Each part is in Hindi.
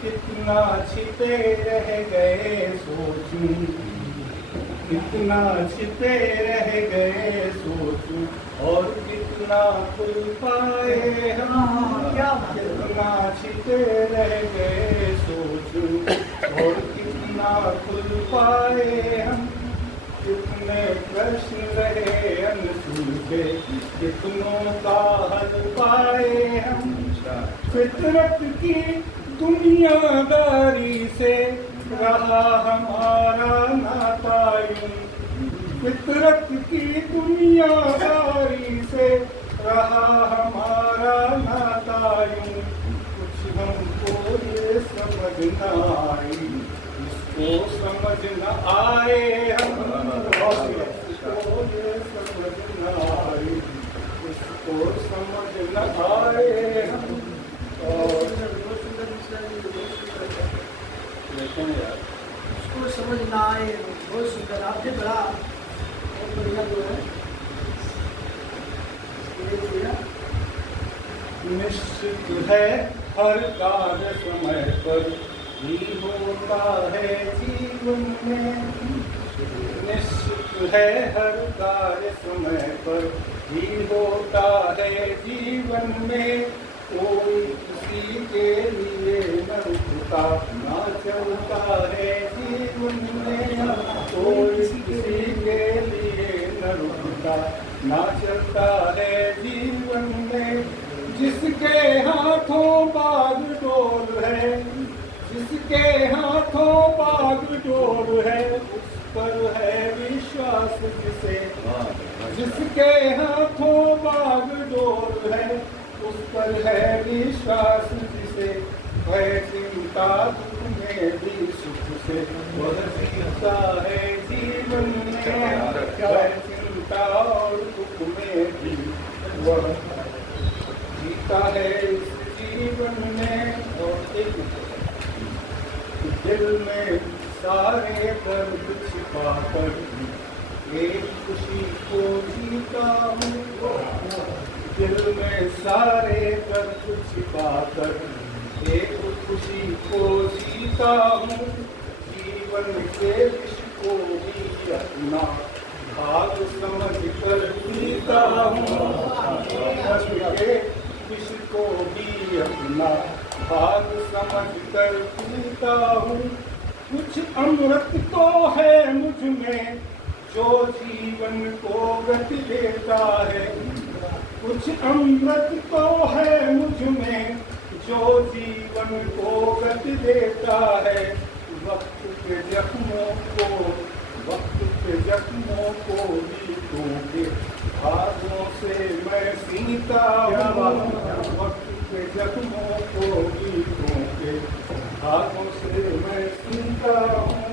कितना छिपे रह गए सोचूं, कितना छिपे रह गए सोचूं, और कितना खुल पाए हम। कितना छिपे रह गए सोचूं, और कितना खुल पाए हम। कितने प्रश्न रहे अनसुलझे, कितनों का हल पाए हम। फितरत की दुनियादारी से रहा हमारा नाता यूं। फितरत की दुनियादारी से रहा हमारा नाता यूं। कुछ हमको ये समझ न आई, इसको समझ न आए हम। इसको ये समझ न आई, इसको समझ न आए हम। और उसको समझ ना आए, बहुत सुंदर आपने बड़ा बहुत बढ़िया जो है निश्चित है हर कार्य समय पर ही होता है जीवन में। निश्चित है हर कार्य समय पर ही होता है जीवन में। कोई किसी के लिए न रुकता ना चलता है जीवन में। कोई किसी के लिए न रुकता ना चलता है जीवन में। जिसके हाथों बागडोर है, जिसके हाथों बागडोर है, उस पर है विश्वास जिसे। जिसके हाथों बागडोर है, उस पर है विश्वास जिसे। है चिंता दुख में भी सुख से, वह जीता है जीवन में। है चिंता और दुख में भी वह जीता है इस जीवन में। और एक दिल में सारे दर्द छिपा कर एक खुशी को जीता हूँ। दिल में सारे दर्द छिपा कर एक खुशी को जीता हूँ। जीवन के विष को भी अपना भाग समझ कर जीता हूँ। जीवन के विष को भी अपना भाग समझ कर जीता हूँ। कुछ अमृत तो है मुझ में जो जीवन को गति देता है। कुछ अमृत तो है मुझ में जो जीवन को गति देता है। वक्त के जख्मों को, वक्त के जख्मों को गीतों के भागों से मैं सीता हूँ। वक्त के जख्मों को गीतों के भागों से मैं सीता हूँ।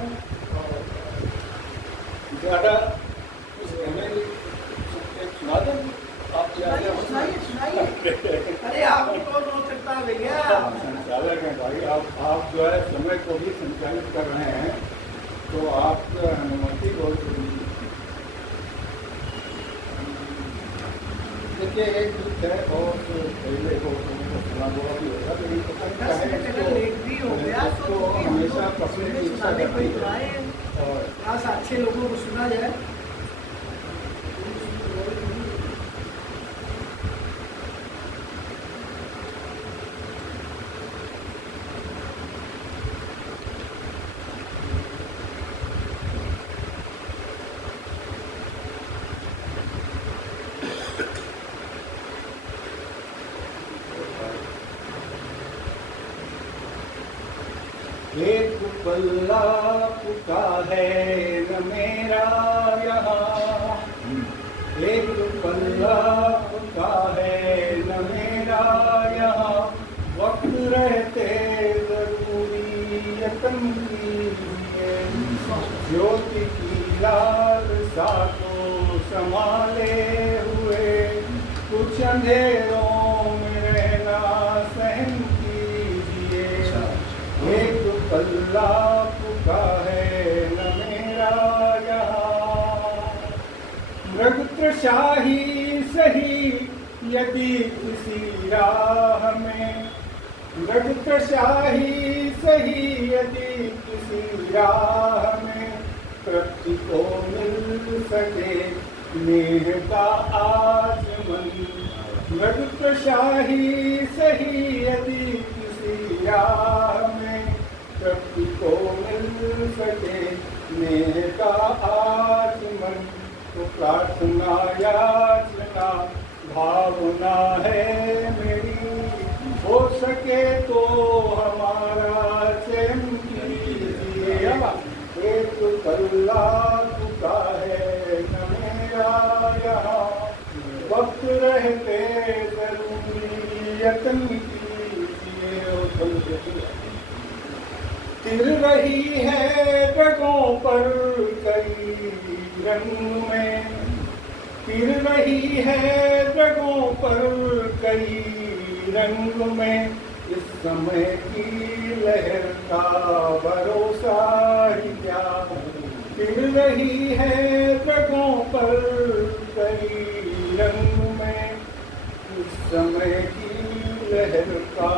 ज़्यादा कुछ कहने सुना दें आप? अरे आपको कौन रोक सकता है भैया? संचालक हैं भाई, आप जो है समय को भी संचालित कर रहे हैं, तो आपका अनुमति बहुत जरूरी है। देखिए एक गीत है बहुत पहले हो सुना हुआ भी होगा, तो ये पसंद है तो हमेशा पसंद है। और अच्छे लोगों को सुना जाए। एक पल्ला पुका है न मेरा यहाँ। एक पल्ला पुका है न मेरा यहाँ। वक्त रहते जरूरी यत्न कीजिए। ज्योति की लालसा को संभाले हुए कुछ अंधेरों में रहना सहन कीजिए। एक पल्ला पुका है न मेरा यहाँ। मृग शाही सही यदि किसी राह में रजतशाही सही यदि किसी राह में तृप्ति को मिल सके नेह का आचमन। रजतशाही सही यदि किसी राह में तृप्ति को मिल सके नेह का आचमन। तो प्रार्थना याचना भावना है मेरी, हो सके तो हमारा चैन कीजिए। एक कल्ला तुका है न मेरा यहाँ, वक्त रहते जरूरी यत्न कीजिए। तिर रही है डगों पर कई रंग में, तिर रही है डगों पर कई रंग में। इस समय की लहर का भरोसा ही क्या, तिर रही है डगों पर कई रंग में। इस समय की लहर का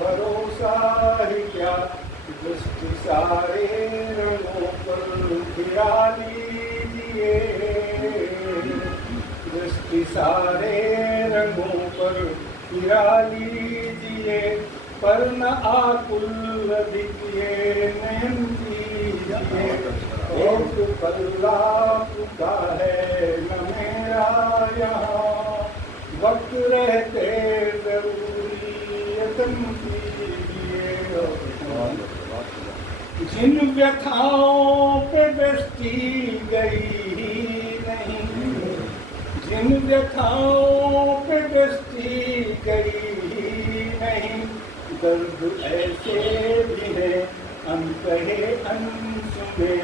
भरोसा ही क्या, दृष्टि सारे रंगों पर फिरा लीजिए। दृष्टि सारे रंगों पर फिरा लीजिए, पर न आकुल दिखिए नयन कीजिए। एक पल्ला टूटा है न मेरा यहाँ, वक्त रहते जरूरी यत्न कीजिए। जिन व्यथाओं पे दृष्टि गई नहीं, जिन व्यथाओं पे दृष्टि गई नहीं। दर्द ऐसे भी है अनकहे अनसुने,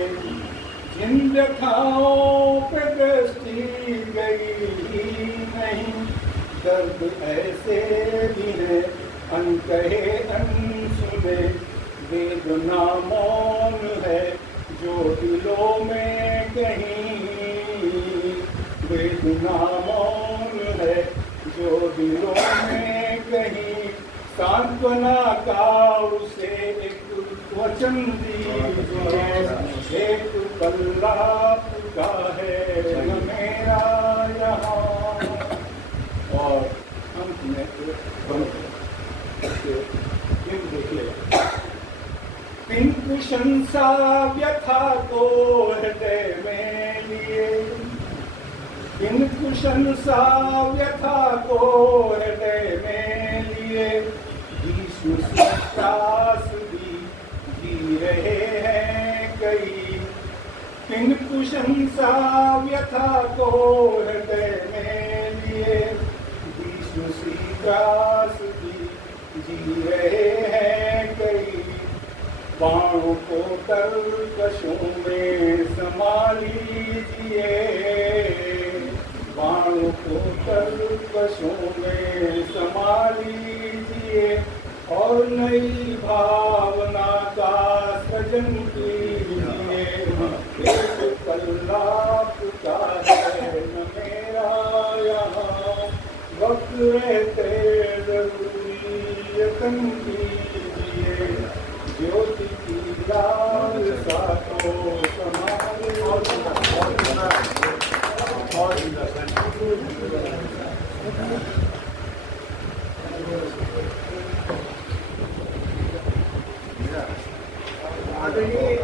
जिन व्यथाओं पे दृष्टि गई नहीं। दर्द ऐसे भी है अनकहे अनसुने। वेदना मौन है जो दिलों में कहीं, वेदना मौन है जो दिलों में कहीं। सांत्वना का उसे एक वचन दीजिए। एक पल्ला टूटा है न मेरा यहाँ। और अंत में देख लेगा, पिन कुशंसा व्यथा को हृदय में लिए, पिन कुशंसा व्यथा को हृदय में लिए। भीष्म त्रास भी जी रहे हैं कई, पिन कुशंसा व्यथा को हृदय में लिए। भीष्म त्रास भी जी रहे हैं कई। बाणों को तरकशों में संभाल लीजिए, बाणों को तरकशों में संभाल लीजिए। और नई भावना का सृजन कीजिए। एक पल्ला टूटा है न मेरा यहाँ, वक्त रहते जरूरी यत्न कीजिए। ज्योति की लाल साथों समारे आदरणीय